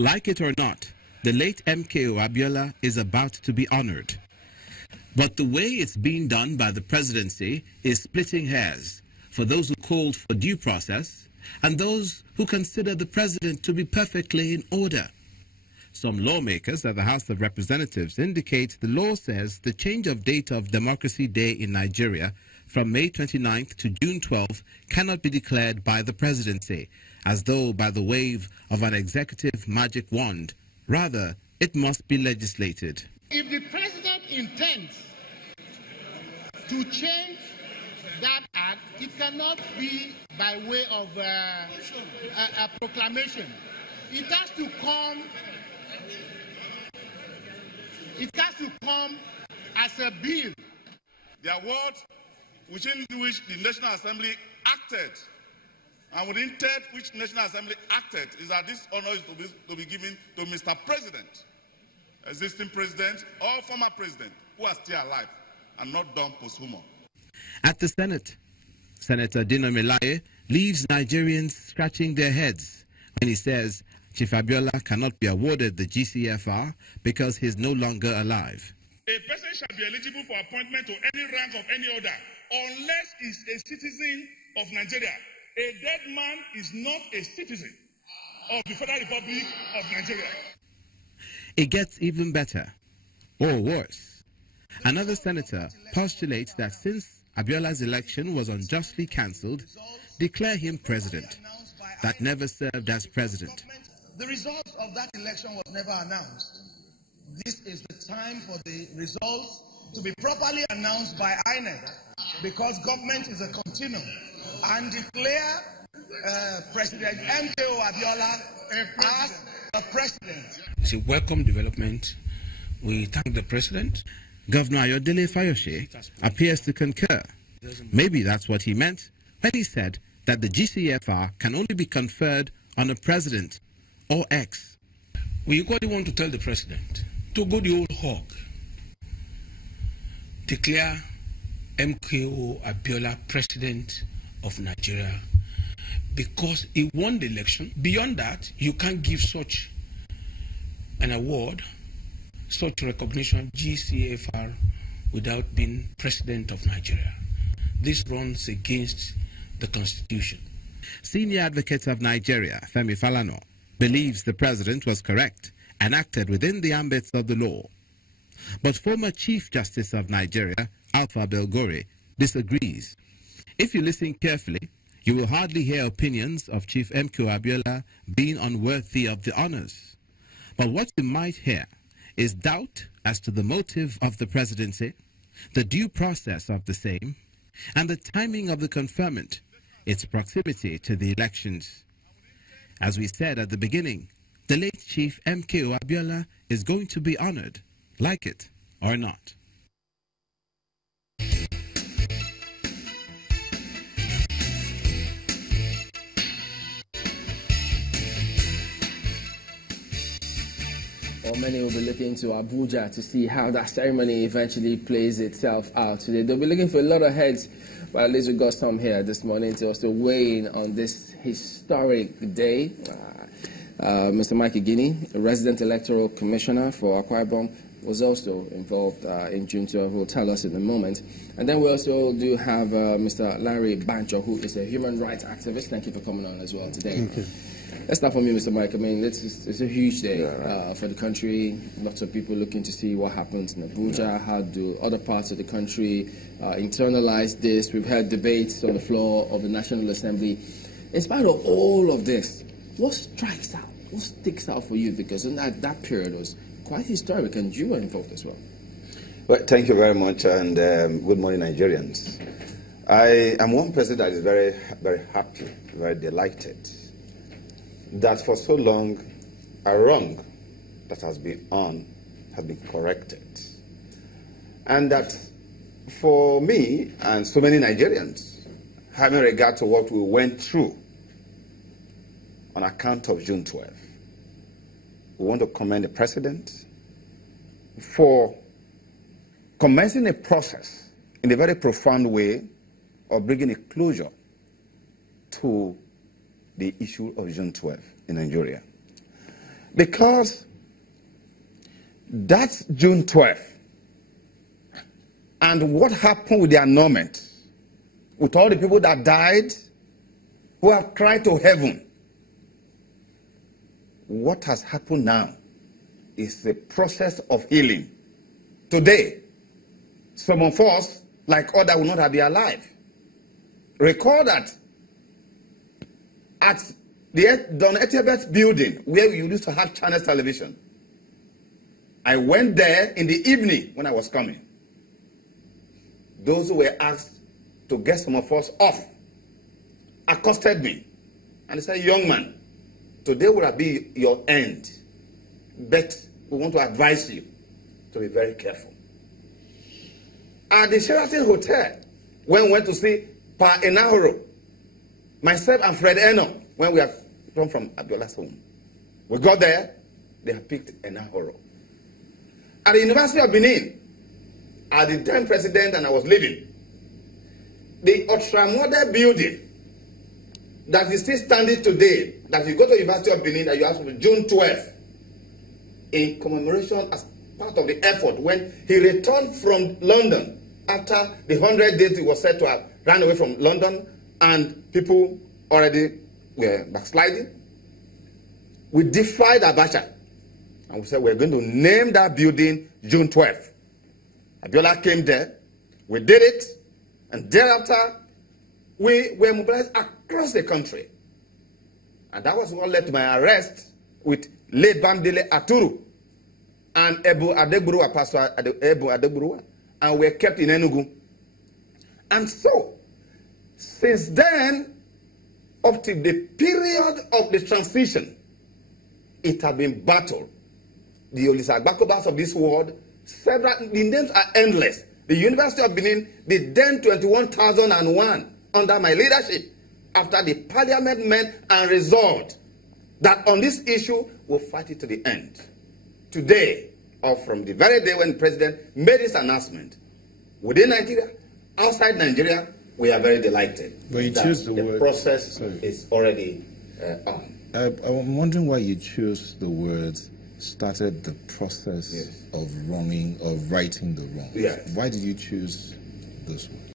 Like it or not, the late MKO Abiola is about to be honored. But the way it's being done by the presidency is splitting hairs for those who called for due process and those who consider the president to be perfectly in order. Some lawmakers at the House of Representatives indicate the law says the change of date of Democracy Day in Nigeria from May 29th to June 12th cannot be declared by the presidency, as though by the wave of an executive magic wand. Rather, it must be legislated. If the president intends to change that act, it cannot be by way of a proclamation. It has to come. It has to come as a bill. The award within which the National Assembly acted, and within that which National Assembly acted, is that this honor is to be given to Mr. President, existing president or former president, who are still alive and not done posthumous. At the Senate, Senator Dino Melaye leaves Nigerians scratching their heads when he says Chief Abiola cannot be awarded the GCFR because he is no longer alive. A person shall be eligible for appointment to any rank of any order unless he is a citizen of Nigeria. A dead man is not a citizen of the Federal Republic of Nigeria. It gets even better, or worse. Another senator postulates that since Abiola's election was unjustly cancelled, declare him president, that never served as president. The results of that election was never announced. This is the time for the results to be properly announced by INEC, because government is a continuum, and declare President MKO Abiola as a president. It's a welcome development. We thank the president. Governor Ayodele Fayose appears to concur. Maybe that's what he meant when he said that the GCFR can only be conferred on a president or ex. We equally want to tell the president to go the old hog. Declare MKO Abiola president of Nigeria because he won the election. Beyond that, you can't give such an award, such recognition, GCFR, without being president of Nigeria. This runs against the Constitution. Senior advocate of Nigeria, Femi Falana, believes the president was correct and acted within the ambits of the law. But former Chief Justice of Nigeria, Alpha Belgore, disagrees. If you listen carefully, you will hardly hear opinions of Chief MKO Abiola being unworthy of the honors. But what you might hear is doubt as to the motive of the presidency, the due process of the same, and the timing of the conferment, its proximity to the elections. As we said at the beginning, the late Chief MKO Abiola is going to be honored, like it or not. Well, many will be looking to Abuja to see how that ceremony eventually plays itself out today. They'll be looking for a lot of heads, but at least we got some here this morning to also weigh in on this historic day. Mr. Mike Igini, a resident electoral commissioner for Akwa Ibom, was also involved in June 12, who will tell us in a moment. And then we also do have Mr. Larry Banjo, who is a human rights activist. Thank you for coming on as well today. Thank you. Let's start from you, Mr. Mike. I mean, it's a huge day for the country. Lots of people looking to see what happens in Abuja. How do other parts of the country internalize this? We've had debates on the floor of the National Assembly. In spite of all of this, what strikes out? What sticks out for you? Because in that period was quite historic, and you were involved as well. Well, thank you very much, and good morning, Nigerians. I am one person that is very, very happy, very delighted that for so long a wrong that has been on has been corrected. And that for me and so many Nigerians, having regard to what we went through on account of June 12, we want to commend the President for commencing a process in a very profound way of bringing a closure to the issue of June 12 in Nigeria. Because that's June 12th. And what happened with the annulment, with all the people that died, who have cried to heaven, what has happened now is the process of healing. Today, some of us, like others, will not have been alive. Recall that at the Don Etiebet building, where we used to have Channels television, I went there in the evening when I was coming. Those who were asked to get some of us off accosted me. And they said, young man, today will be your end. But we want to advise you to be very careful. At the Sheraton Hotel, when we went to see Pa Enahoro, myself and Fred Eno, when we had come from Abiola's home, we got there, they had picked Enahoro. At the University of Benin, at the then president and I was leaving, the ultra-modern building that is still standing today, that you go to the University of Benin, that you have to be June 12th, in commemoration as part of the effort when he returned from London after the 100 days he was said to have ran away from London and people already were backsliding. We defied Abacha and we said we're going to name that building June 12th. Abiola came there, we did it, and thereafter we were mobilized across the country. And that was what led to my arrest with late Bamdele Aturu and Ebu Adegburua, Pastor Ebu Adegburua, and we were kept in Enugu. And so, since then, up to the period of the transition, it had been battled. The Olisagbakobas of this world, the names are endless. The University of Benin, the then 21,001, under my leadership, after the parliament met and resolved that on this issue, we'll fight it to the end. Today, or from the very day when the president made this announcement, within Nigeria, outside Nigeria, we are very delighted but you that choose the word, process is already on. I'm wondering why you chose the words started the process Yes. of wronging, of righting the wrong. Yes. Why did you choose those words?